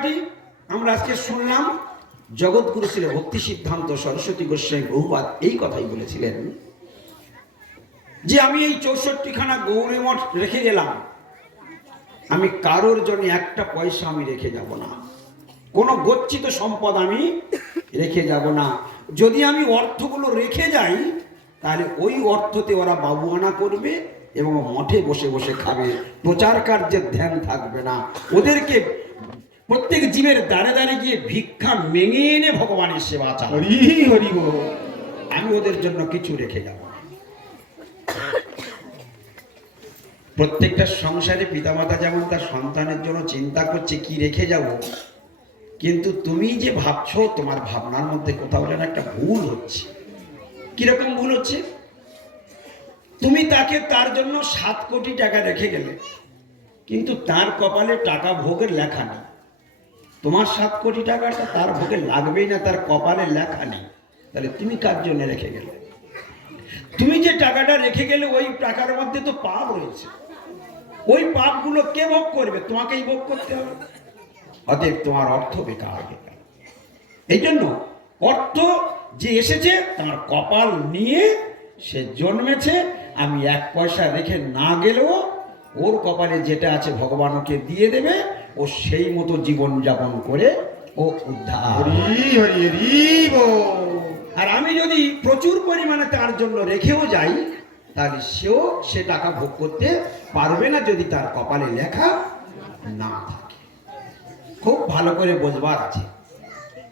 কথাটি আমরা আজকে শুনলাম। জগৎগুরু ছিল ভক্তি সিদ্ধান্ত সরস্বতী গোস্বামী বহুবাদ এই কথাই বলেছিলেন যে আমি এই চৌষট্টিখানা গৌরী মঠ রেখে গেলাম। আমি কারোর জন্য একটা পয়সা আমি রেখে যাব না। কোনো গচ্ছিত সম্পদ আমি রেখে যাব না। যদি আমি অর্থগুলো রেখে যাই, তাহলে ওই অর্থতে ওরা বাবুয়ানা করবে এবং মঠে বসে বসে খাবে। প্রচার কার্যের ধ্যান থাকবে না। ওদেরকে প্রত্যেক জীবের দাঁড়ে দাঁড়ে গিয়ে ভিক্ষা মেঙে এনে ভগবানের সেবা হরি হরি গো। আমি ওদের জন্য কিছু রেখে যাব। প্রত্যেকটা সংসারে পিতামাতা যেমন তার সন্তানের জন্য চিন্তা করছে কি রেখে যাব কিন্তু তুমি যে ভাবছ তোমার ভাবনার মধ্যে কোথাও যেন একটা ভুল হচ্ছে। কীরকম ভুল হচ্ছে? তুমি তাকে তার জন্য সাত কোটি টাকা রেখে গেলে কিন্তু তার কপালে টাকা ভোগের লেখা নেই। তোমার সাত কোটি টাকাটা তার ভোগে লাগবেই না, তার কপালে লেখা নেই। তাহলে তুমি কার জন্য রেখে গেলে? তুমি যে টাকাটা রেখে গেলে, ওই টাকার মধ্যে তো পাপ রয়েছে। ওই পাপগুলো কে ভোগ করবে? তোমাকেই ভোগ করতে হবে। অতএব তোমার অর্থ বেকার বেকার এই জন্য অর্থ যে এসেছে, তার কপাল নিয়ে সে জন্মেছে। আমি এক পয়সা রেখে না গেলেও ওর কপালে যেটা আছে, ভগবান ওকে দিয়ে দেবে। ও সেই মতো জীবন যাপন করে ও উদ্ধার। আর আমি যদি প্রচুর পরিমাণে তার জন্য রেখেও যাই তাহলে সেও সে টাকা ভোগ করতে পারবে না যদি তার কপালে লেখা না থাকে। খুব ভালো করে বোঝবার আছে।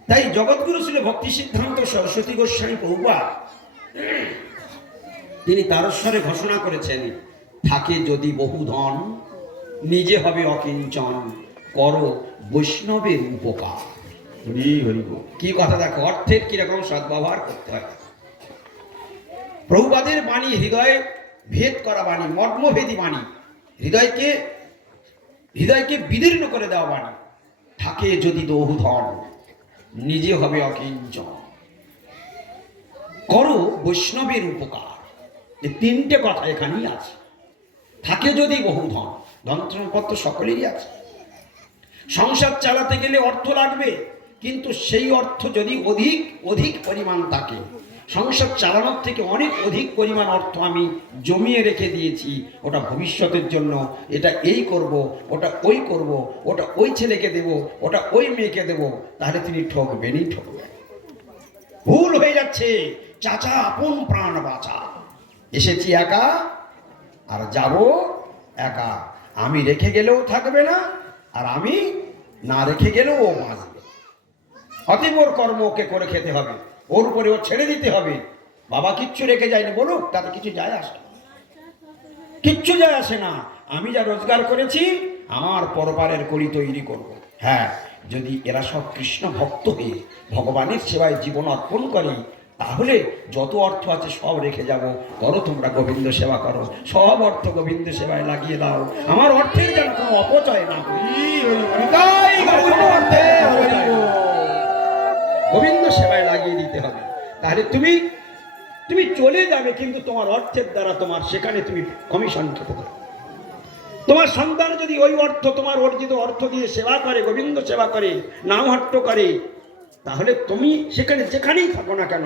তাই জগৎগুরু ছিল ভক্তি সিদ্ধান্ত সরস্বতী গোস্বামী প্রভুপা তিনি তারস্বরে ঘোষণা করেছেন থাকে যদি বহু ধন নিজে হবে অকিঞ্চন। করো বৈষ্ণবের উপকার। কি কথা দেখো? অর্থের কীরকম সদ্ব্যবহার করতে হয়? প্রভুপাদের বাণী হৃদয়ে ভেদ করা বাণী মর্মভেদী বাণী। হৃদয়কে হৃদয়কে বিদীর্ণ করে দেওয়া বাণী। থাকে যদি দৌহু ধন নিজে হবে অকিঞ্চন। করো বৈষ্ণবের উপকার। এই তিনটে কথা এখানেই আছে। থাকে যদি বহু ধন ধন সম্পদ তো সকলেরই আছে। সংসার চালাতে গেলে অর্থ লাগবে, কিন্তু সেই অর্থ যদি অধিক অধিক পরিমাণ থাকে। সংসার চালানোর থেকে অনেক অধিক পরিমাণ অর্থ আমি জমিয়ে রেখে দিয়েছি, ওটা ভবিষ্যতের জন্য। এটা এই করব, ওটা ওই করব, ওটা ওই ছেলেকে দেব, ওটা ওই মেয়েকে দেব, তাহলে তিনি ঠকবেনই ঠকবেন। ভুল হয়ে যাচ্ছে। চাচা, আপন প্রাণ বাঁচা। এসেছি একা, আর যাব একা। আমি রেখে গেলেও থাকবে না, আর আমি না রেখে গেলেও ও বাঁচবে অতএব ওর কর্ম ওকে করে খেতে হবে ওর উপরে ও ছেড়ে দিতে হবে বাবা কিচ্ছু রেখে যায়নি, বলুক, তাতে কিছু যায় আসে না। কিচ্ছু যায় আসে না আমি যা রোজগার করেছি, আমার পরপারের করি তৈরি করব। হ্যাঁ যদি এরা সব কৃষ্ণ ভক্ত হয়ে ভগবানের সেবায় জীবন অর্পণ করে তাহলে যত অর্থ আছে সব রেখে যাব। করো তোমরা গোবিন্দ সেবা করো। সব অর্থ গোবিন্দ সেবায় লাগিয়ে দাও। আমার অর্থের যেন কোনো অপচয় না গোবিন্দ সেবায় লাগিয়ে দিতে হবে। তাহলে তুমি তুমি চলে যাবে কিন্তু তোমার অর্থের দ্বারা তোমার, সেখানে তুমি কমিশন খেতে পারো। তোমার সন্তান যদি ওই অর্থ, তোমার অর্জিত অর্থ দিয়ে সেবা করে, গোবিন্দ সেবা করে, নামহট্ট করে তাহলে তুমি সেখানে যেখানেই থাকো না কেন,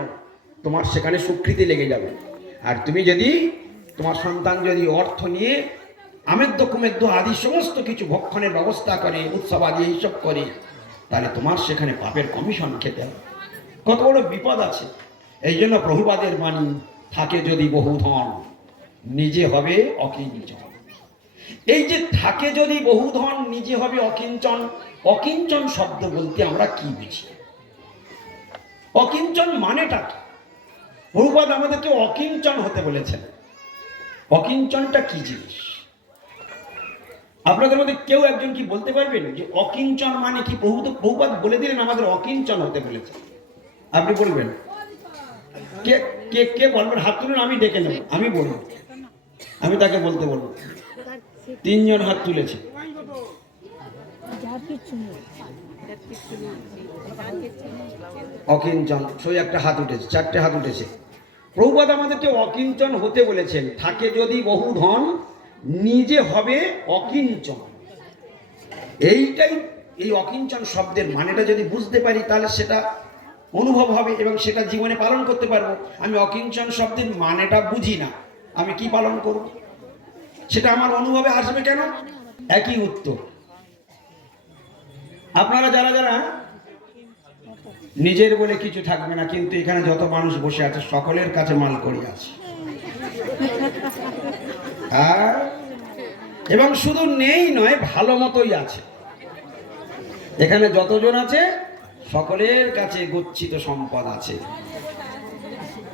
তোমার সেখানে স্বীকৃতি লেগে যাবে। আর তুমি যদি তোমার সন্তান যদি অর্থ নিয়ে আমেদ্য কুমেদ্য আদি সমস্ত কিছু ভক্ষণের ব্যবস্থা করে, উৎসব আদি এইসব করে, তাহলে তোমার সেখানে পাপের কমিশন খেতে হবে। কত বড় বিপদ আছে। এই জন্য প্রভুবাদের বাণী, থাকে যদি বহু ধন, নিজে হবে অকিঞ্চন। এই যে থাকে যদি বহু ধন, নিজে হবে অকিঞ্চন অকিঞ্চন শব্দ বলতে আমরা কি বুঝি? অকিঞ্চন মানেটা কি? প্রভুপাদ আমাদেরকে অকিঞ্চন হতে বলেছেন। অকিঞ্চনটা কি জিনিস? আপনাদের মধ্যে কেউ একজন কি বলতে পারবেন যে অকিঞ্চন মানে কি? বহু বহুপাত বলে দিলেন আমাদের অকিঞ্চন হতে বলেছে। আপনি বলবেন? কে কে কে বলবেন? হাত তুলুন, আমি ডেকে নেব। আমি বলব। আমি তাকে বলতে বলব। তিনজন হাত তুলেছে। অকিঞ্চন, সই একটা হাত উঠেছে, চারটে হাত উঠেছে। প্রভুপাদ আমাদেরকে অকিঞ্চন হতে বলেছেন, থাকে যদি বহু ধন, নিজে হবে অকিঞ্চন। এইটাই এই অকিঞ্চন শব্দের মানেটা যদি বুঝতে পারি, তাহলে সেটা অনুভব হবে এবং সেটা জীবনে পালন করতে পারব। আমি অকিঞ্চন শব্দের মানেটা বুঝি না, আমি কি পালন করব? সেটা আমার অনুভবে আসবে কেন? একই উত্তর। আপনারা যারা যারা নিজের বলে কিছু থাকবে না, কিন্তু এখানে যত মানুষ বসে আছে, সকলের কাছে মাল করি আছে। এবং শুধু নেই নয়, ভালো মতোই আছে। এখানে যতজন আছে, সকলের কাছে গচ্ছিত সম্পদ আছে।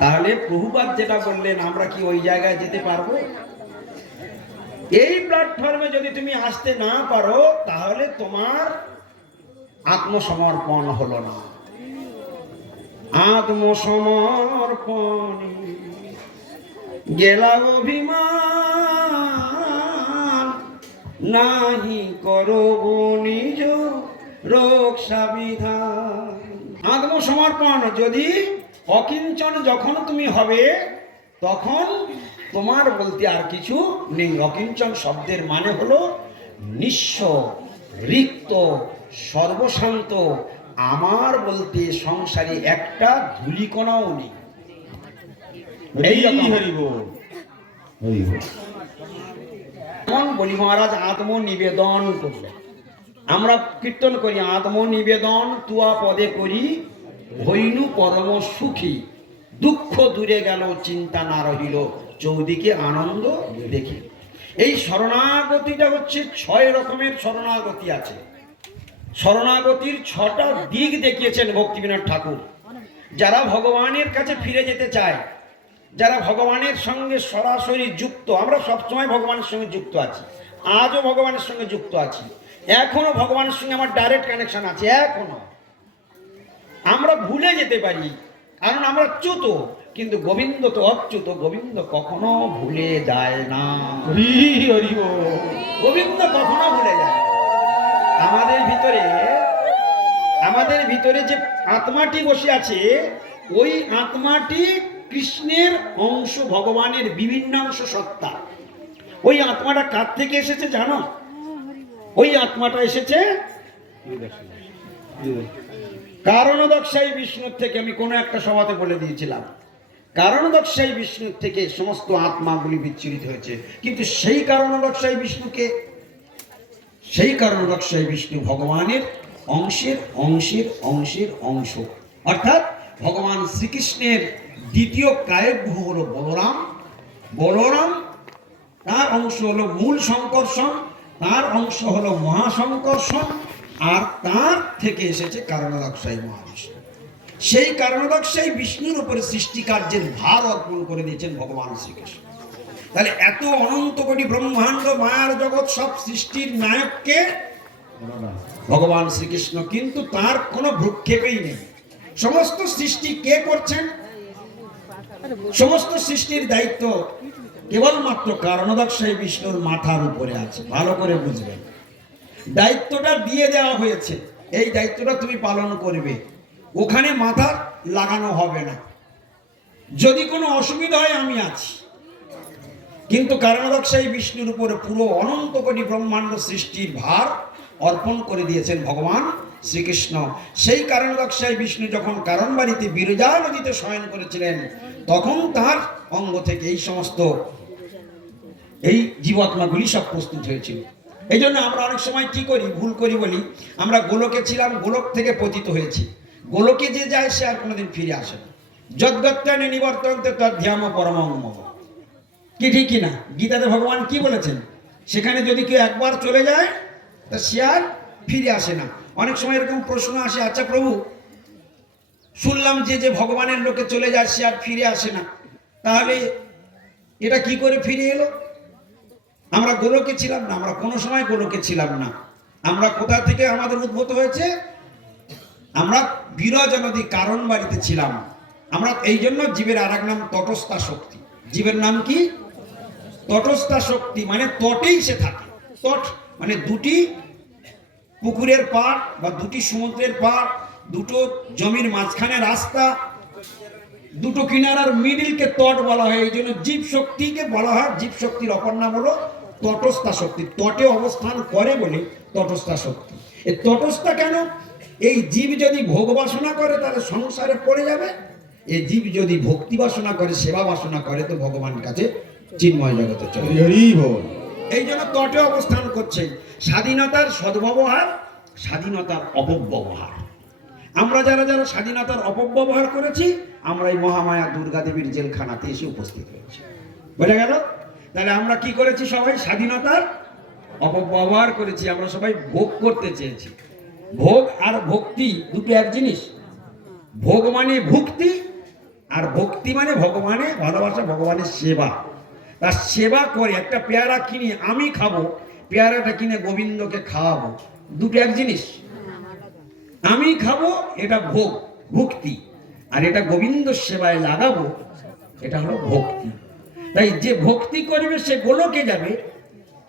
তাহলে প্রভুপাত যেটা বললেন, আমরা কি ওই জায়গায় যেতে পারব? এই প্ল্যাটফর্মে যদি তুমি আসতে না পারো, তাহলে তোমার আত্মসমর্পণ হলো না। আত্মসমর্পণ গেলা অভিমান নাহি করব নিজ রক্ষা বিধান আত্মসমর্পণ, যদি অকিঞ্চন যখন তুমি হবে, তখন তোমার বলতে আর কিছু নেই। অকিঞ্চন শব্দের মানে হলো নিঃস্ব, রিক্ত, সর্বশান্ত আমার বলতে সংসারে একটা ধুলিকণাও নেই। বলি। মহারাজ আত্মনিবেদন করলেন আমরা কীর্তন করি আত্মনিবেদন তুয়া পদে করি হইনু পরম সুখী। দুঃখ দূরে গেল চিন্তা না রহিল চৌদিকে আনন্দ দেখি। এই শরণাগতিটা হচ্ছে ছয় রকমের শরণাগতি আছে। শরণাগতির ছটা দিক দেখিয়েছেন ভক্তিবিনোদ ঠাকুর। যারা ভগবানের কাছে ফিরে যেতে চায় যারা ভগবানের সঙ্গে সরাসরি যুক্ত আমরা সবসময় ভগবানের সঙ্গে যুক্ত আছি। আজও ভগবানের সঙ্গে যুক্ত আছি। এখনও ভগবানের সঙ্গে আমার ডাইরেক্ট কানেকশন আছে এখনও। আমরা ভুলে যেতে পারি কারণ আমরা চ্যুত কিন্তু গোবিন্দ তো অচ্যুত গোবিন্দ কখনো ভুলে যায় না। গোবিন্দ কখনো ভুলে যায়। আমাদের ভিতরে আমাদের ভিতরে যে আত্মাটি বসে আছে, ওই আত্মাটি কৃষ্ণের অংশ, ভগবানের বিভিন্ন অংশ সত্তা। ওই আত্মাটা কার থেকে এসেছে জানো? ওই আত্মাটা এসেছে কারণদক্ষাই বিষ্ণুর থেকে। আমি কোনো একটা সভাতে বলে দিয়েছিলাম কারণদক্ষাই বিষ্ণুর থেকে সমস্ত আত্মাগুলি বিচ্ছুরিত হয়েছে। কিন্তু সেই কারণদক্ষাই বিষ্ণুকে সেই কারণদক্ষাই বিষ্ণু ভগবানের অংশের অংশের অংশের অংশ। অর্থাৎ ভগবান শ্রীকৃষ্ণের দ্বিতীয় কায়ব্য হল বলরাম। বলরাম, তার অংশ হলো মূল সংকর্ষণ, তার অংশ হলো মহাসংকর্ষণ, আর তার থেকে এসেছে কারণদক্ষাই মহাবিষ্ণু সেই কারণদক্ষাই বিষ্ণুর উপরে সৃষ্টি কার্যের ভার অর্পণ করে দিয়েছেন ভগবান শ্রীকৃষ্ণ। তাহলে এত অনন্ত কোটি ব্রহ্মাণ্ড মায়ার জগৎ সব সৃষ্টির নায়ককে ভগবান শ্রীকৃষ্ণ কিন্তু তার কোনো ভ্রুক্ষেপেই নেই। সমস্ত সৃষ্টি কে করছেন? সমস্ত সৃষ্টির দায়িত্ব কেবলমাত্র কারণদক্ষাই বিষ্ণুর মাথার উপরে আছে। ভালো করে বুঝবেন। দায়িত্বটা দিয়ে দেওয়া হয়েছে। এই দায়িত্বটা তুমি পালন করবে। ওখানে মাথা লাগানো হবে না। যদি কোনো অসুবিধা হয় আমি আছি। কিন্তু কারণদক্ষাই বিষ্ণুর উপরে পুরো অনন্ত কোটি ব্রহ্মাণ্ড সৃষ্টির ভার অর্পণ করে দিয়েছেন ভগবান শ্রীকৃষ্ণ। সেই কারণদক্ষাই বিষ্ণু যখন কারণ বাড়িতে বিরজা নদীতে শয়ন করেছিলেন, তখন তার অঙ্গ থেকে এই সমস্ত এই জীবাত্মাগুলি সব প্রস্তুত হয়েছিল। এই জন্য আমরা অনেক সময় কি করি, ভুল করি বলি, আমরা গোলকে ছিলাম, গোলক থেকে পতিত হয়েছি। গোলকে যে যায়, সে আর কোনোদিন ফিরে আসে না। যদ্গত্যানে নিবর্তন্তে তদ্ধ্যাম পরমঙ্গ কি ঠিক কি না? গীতাতে ভগবান কি বলেছেন? সেখানে যদি কেউ একবার চলে যায়, তা সে আর ফিরে আসে না। অনেক সময় এরকম প্রশ্ন আসে আচ্ছা প্রভু, শুনলাম যে যে ভগবানের লোকে চলে যায়, সে আর ফিরে আসে না। তাহলে এটা কি করে ফিরে এলো? আমরা গোলকে ছিলাম না, আমরা কোনো সময় গোলকে ছিলাম না। আমরা কোথা থেকে আমাদের উদ্ভূত হয়েছে? আমরা বিরজ নদী কারণ বাড়িতে ছিলাম। আমরা এই জন্য জীবের আর নাম তটস্থা শক্তি। জীবের নাম কি? তটস্থা শক্তি মানে তটেই সে থাকে। তট মানে দুটি পুকুরের পাড় বা দুটি সমুদ্রের পাড়, দুটো জমির মাঝখানে রাস্তা, দুটো কিনারার মিডিলকে তট বলা হয়। এই জন্য জীব শক্তিকে বলা হয়, জীব শক্তির অপর নাম হলো তটস্থা শক্তি। তটে অবস্থান করে বলে তটস্থা শক্তি। এই তটস্থা কেন? এই জীব যদি ভোগ বাসনা করে, তাহলে সংসারে পড়ে যাবে। এই জীব যদি ভক্তি বাসনা করে, সেবা বাসনা করে, তো ভগবানের কাছে চিন্ময় জগতে চলে এই জন্য তটে অবস্থান করছে। স্বাধীনতার সদ্ব্যবহার স্বাধীনতার অপব্যবহার। আমরা যারা যারা স্বাধীনতার অপব্যবহার করেছি আমরা এই মহামায়া দুর্গা দেবীর জেলখানাতে এসে উপস্থিত হয়েছি। বোঝা গেল? তাহলে আমরা কি করেছি সবাই? স্বাধীনতার অপব্যবহার করেছি। আমরা সবাই ভোগ করতে চেয়েছি। ভোগ আর ভক্তি দুটো এক জিনিস। ভোগ মানে ভক্তি আর ভক্তি মানে ভগবানে ভালোবাসা ভগবানের সেবা। তার সেবা করে একটা পেয়ারা কিনে, আমি খাব, পেয়ারাটা কিনে গোবিন্দকে খাওয়াবো। দুটো এক জিনিস। আমি খাব, এটা ভোগ, ভক্তি। আর এটা গোবিন্দ সেবায় লাগাবো, এটা হলো ভক্তি। তাই যে ভক্তি করবে, সে গোলকে যাবে।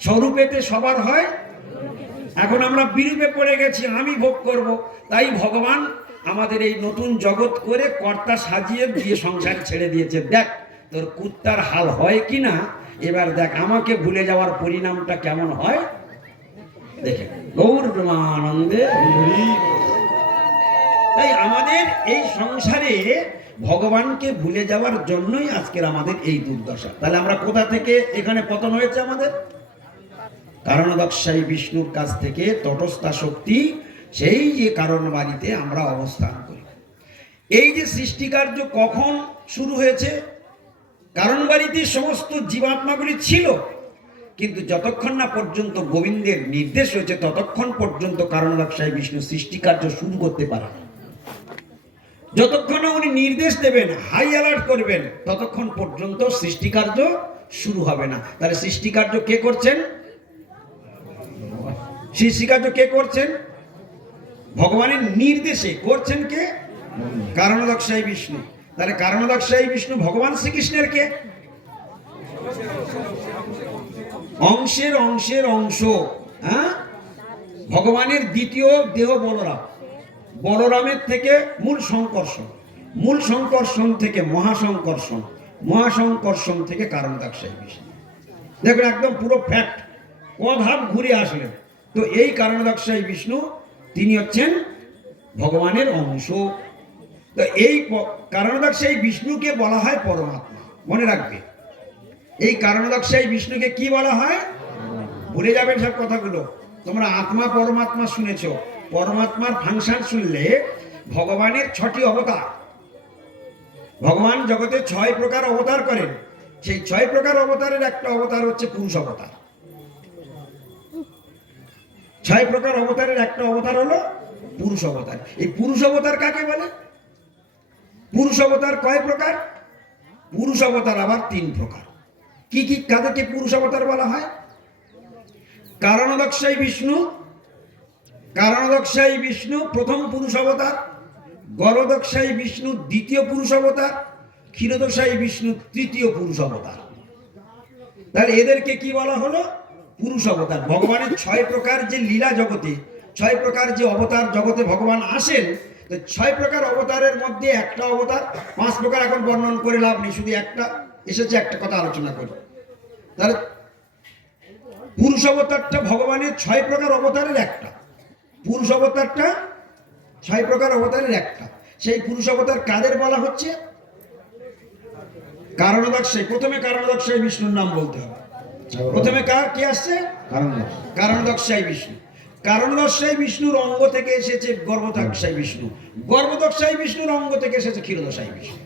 স্বরূপেতে সবার হয়। এখন আমরা বিরূপে পড়ে গেছি, আমি ভোগ করব। তাই ভগবান আমাদের এই নতুন জগৎ করে কর্তা সাজিয়ে দিয়ে সংসার ছেড়ে দিয়েছে। দেখ তোর কুত্তার হাল হয় কি না এবার দেখ আমাকে ভুলে যাওয়ার পরিণামটা কেমন হয়? দেখে গৌর ব্রহ্মানন্দে তাই আমাদের এই সংসারে ভগবানকে ভুলে যাওয়ার জন্যই আজকের আমাদের এই দুর্দশা। তাহলে আমরা কোথা থেকে, এখানে পতন হয়েছে আমাদের? কারণদক্ষাই বিষ্ণুর কাছ থেকে তটস্থা শক্তি, সেই যে কারণ বাড়িতে আমরা অবস্থান করি। এই যে সৃষ্টিকার্য কখন শুরু হয়েছে? কারণ বাড়িতে সমস্ত জীবাত্মাগুলি ছিল, কিন্তু যতক্ষণ না পর্যন্ত গোবিন্দের নির্দেশ হয়েছে, ততক্ষণ পর্যন্ত কারণ ব্যবসায় বিষ্ণু সৃষ্টিকার্য শুরু করতে পারে না। যতক্ষণ উনি নির্দেশ দেবেন হাই অ্যালার্ট করবেন, ততক্ষণ পর্যন্ত সৃষ্টিকার্য শুরু হবে না। তাহলে সৃষ্টিকার্য কে করছেন? সৃষ্টিকার্য কে করছেন? ভগবানের নির্দেশে করছেন কে? কারণ কারণদক্ষাই বিষ্ণু। তাহলে কারণদক্ষাই বিষ্ণু ভগবান শ্রীকৃষ্ণের কে? অংশের অংশের অংশ হ্যাঁ? ভগবানের দ্বিতীয় দেহ বলরাম। বলরামের থেকে মূল সংকর্ষণ। মূল সংকর্ষণ থেকে মহাসংকর্ষণ। মহাসংকর্ষণ থেকে কারণ দাক্ষাই বিষ্ণু। দেখবেন একদম পুরো ফ্যাক্ট অভাব ঘুরে আসলেন তো এই কারণ দাক্ষাই বিষ্ণু, তিনি হচ্ছেন ভগবানের অংশ। তো এই কারণদাক্ষাই বিষ্ণুকে বলা হয় পরমাত্মা। মনে রাখবে। এই কারণদাক্ষাই বিষ্ণুকে কি বলা হয়? ভুলে যাবেন সব কথাগুলো। তোমরা আত্মা, পরমাত্মা শুনেছ। পরমাত্মার ফাংশন শুনলে ভগবানের ছটি অবতার। ভগবান জগতে ছয় প্রকার অবতার করেন। সেই ছয় প্রকার অবতারের একটা অবতার হচ্ছে পুরুষ অবতার। ছয় প্রকার অবতারের একটা অবতার হলো পুরুষ অবতার। এই পুরুষ অবতার কাকে বলে? পুরুষ অবতার কয় প্রকার? পুরুষ অবতার আবার তিন প্রকার। কি কি কাদেরকে পুরুষ অবতার বলা হয়? কারণদক্ষাই বিষ্ণু কারণদক্ষাই বিষ্ণু প্রথম পুরুষ অবতার, গরদক্ষাই বিষ্ণু দ্বিতীয় পুরুষ অবতার ক্ষীরদশাই বিষ্ণু তৃতীয় পুরুষ অবতার। তাহলে এদেরকে কি বলা হলো? পুরুষ অবতার। ভগবানের ছয় প্রকার যে লীলা জগতে, ছয় প্রকার যে অবতার জগতে ভগবান আসেন তো ছয় প্রকার অবতারের মধ্যে একটা অবতার পাঁচ প্রকার এখন বর্ণন করে লাভ নেই শুধু একটা। এসেছে একটা কথা আলোচনা করি। তাহলে পুরুষ অবতারটা ভগবানের ছয় প্রকার অবতারের একটা। পুরুষ অবতারটা ছয় প্রকার অবতারের একটা। সেই পুরুষ অবতার কাদের বলা হচ্ছে? কারণদক্ষাই প্রথমে কারণদক্ষাই বিষ্ণুর নাম বলতে হবে। প্রথমে কার কি আসছে? কারণ কারণদক্ষাই বিষ্ণু কারণদক্ষাই বিষ্ণুর অঙ্গ থেকে এসেছে গর্ভদক্ষাই বিষ্ণু। গর্ভদক্ষাই বিষ্ণুর অঙ্গ থেকে এসেছে ক্ষীরদশাই বিষ্ণু।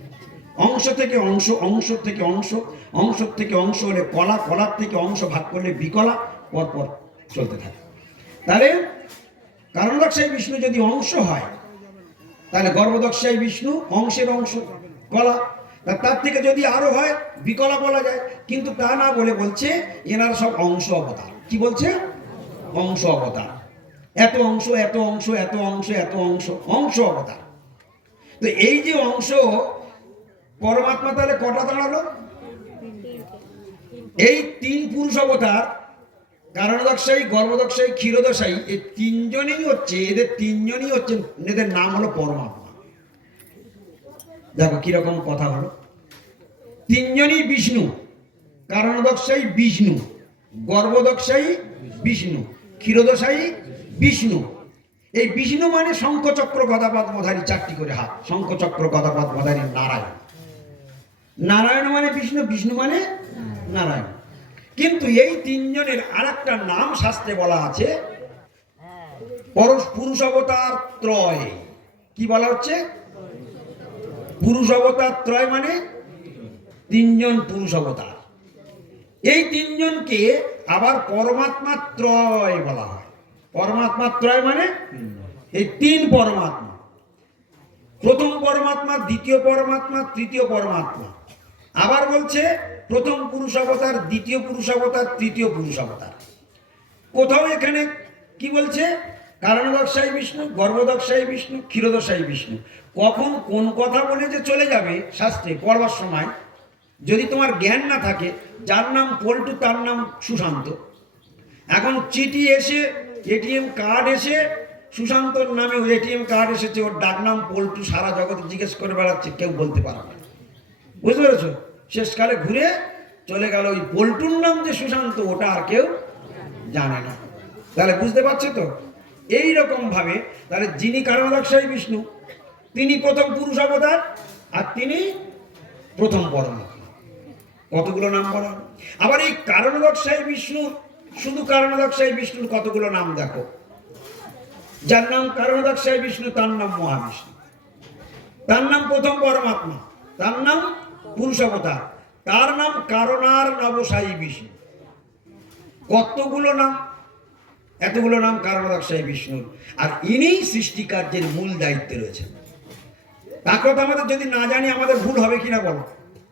অংশ থেকে অংশ অংশ থেকে অংশ অংশ থেকে অংশ হলে কলা কলার থেকে অংশ ভাগ করলে বিকলা পর পর চলতে থাকে। তাহলে কারণদক্ষাই বিষ্ণু যদি অংশ হয় তাহলে গর্ভদক্ষাই বিষ্ণু অংশের অংশ কলা। তা তার থেকে যদি আরও হয় বিকলা বলা যায়। কিন্তু তা না বলে বলছে এনারা সব অংশ অবতার। কি বলছে? অংশ অবতার। এত অংশ এত অংশ এত অংশ এত অংশ অংশ অবতার। তো এই যে অংশ, পরমাত্মা তাহলে কটা দাঁড়াল? এই তিন পুরুষ অবতার কারণদক্ষাই গর্ভদক্ষাই ক্ষীরদশাই এই তিনজনেই হচ্ছে, এদের তিনজনই হচ্ছে, এদের নাম হলো পরমাত্মা। দেখো কীরকম কথা হলো। তিনজনই বিষ্ণু কারণদক্ষাই বিষ্ণু গর্ভদক্ষাই বিষ্ণু ক্ষীরদশাই বিষ্ণু। এই বিষ্ণু মানে শঙ্খচক্র গদাপাত মধারী চারটি করে হাত। শঙ্খচক্র গদাপাত মধারী নারায়ণ। নারায়ণ মানে বিষ্ণু বিষ্ণু মানে নারায়ণ। কিন্তু এই তিনজনের আর একটা নাম শাস্ত্রে বলা আছে, পরশ পুরুষ অবতার ত্রয়। কি বলা হচ্ছে? পুরুষ অবতার ত্রয় মানে তিনজন পুরুষ অবতার। এই তিনজনকে আবার পরমাত্মা ত্রয় বলা হয়। পরমাত্মা ত্রয় মানে? এই তিন পরমাত্মা। প্রথম পরমাত্মা, দ্বিতীয় পরমাত্মা, তৃতীয় পরমাত্মা। আবার বলছে, প্রথম পুরুষ অবতার, দ্বিতীয় পুরুষ অবতার, তৃতীয় পুরুষ অবতার। কোথাও এখানে কি বলছে? কারণদর্শাই বিষ্ণু গর্ভদর্শাই বিষ্ণু ক্ষীরদশাই বিষ্ণু। কখন কোন কথা বলে যে চলে যাবে শাস্ত্রে, পড়বার সময়, যদি তোমার জ্ঞান না থাকে, যার নাম পল্টু, তার নাম সুশান্ত। এখন চিঠি এসে এটিএম কার্ড এসে সুশান্তর নামে ওই এটিএম কার্ড এসেছে, ওর ডাক নাম পল্টু, সারা জগতে জিজ্ঞেস করে বেড়াচ্ছে, কেউ বলতে পারবে না। বুঝতে পেরেছ? শেষকালে ঘুরে চলে গেল ওই পল্টুর নাম যে সুশান্ত, ওটা আর কেউ জানে না। তাহলে বুঝতে পারছ তো? এই ভাবে, তাহলে যিনি কারণদর্শাই বিষ্ণু, তিনি প্রথম পুরুষ অবতার, আর তিনি প্রথম পরমাত্মা কতগুলো নাম হলো? আবার এই কারণদর্শাই বিষ্ণু শুধু কারণদর্শাই বিষ্ণুর কতগুলো নাম দেখো। যার নাম কারণদর্শাই বিষ্ণু, তার নাম মহাবিষ্ণু। তার নাম প্রথম পরমাত্মা, তার নাম পুরুষ অবতার, তার নাম কারণার নবসায়ী বিষ্ণু। কতগুলো নাম? এতগুলো নাম কারণদর্শায়ী বিষ্ণুর আর ইনিই সৃষ্টিকার্যের মূল দায়িত্বে রয়েছেন। তার কথা আমাদের যদি না জানি, আমাদের ভুল হবে কিনা বলো?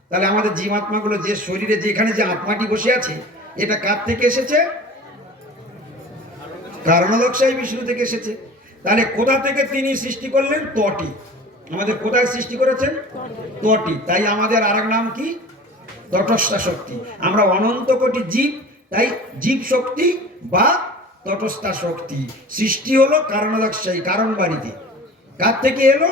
তাহলে আমাদের জীবাত্মাগুলো যে শরীরে, যেখানে যে আত্মাটি বসে আছে এটা কার থেকে এসেছে? কারণদর্শায়ী বিষ্ণু থেকে এসেছে। তাহলে কোথা থেকে তিনি সৃষ্টি করলেন? তটি। আমাদের কোথায় সৃষ্টি করেছেন? তটি। তাই আমাদের আর নাম কি? তটস্থা শক্তি। আমরা অনন্ত কোটি জীব, তাই জীব শক্তি বা তটস্থা শক্তি। সৃষ্টি হলো কারণদর্শায়ী কারণ বাড়িতে। কার থেকে এলো?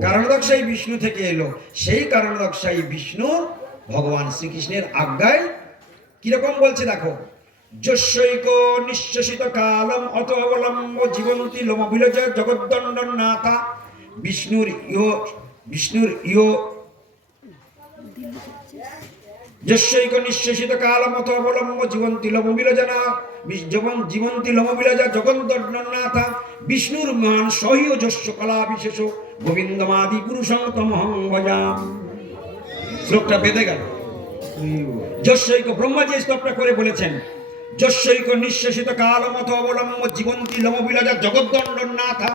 কারণদর্শায়ী বিষ্ণু থেকে এলো। সেই কারণদর্শায়ী বিষ্ণু ভগবান শ্রীকৃষ্ণের আজ্ঞায় কীরকম বলছে দেখো? যস্যৈক নিঃশ্বসিত কালম অত অবলম্ব জীবনতি লোম বিলজ জগদ্দণ্ডন নাথা। বিষ্ণুর ইয় বিষ্ণুর ইয় যস্যৈক নিঃশ্বসিত কালমত অবলম্ব জীবন্তি লোম বিলজনা জীবন জীবন্তি লোম বিলজা জগদ্দণ্ডনাথা বিষ্ণুর মহান সহীয় যস্য কলা বিশেষ। গোবিন্দমাদি পুরুষং তমহং ভজাম। শ্লোকটা বেঁধে গেল। যশৈক ব্রহ্মা যে স্তবটা করে বলেছেন যশৈক নিঃশেষিত কালমত অবলম্ব জীবন্তী লমবিলাজা জগদ্দণ্ডনাথা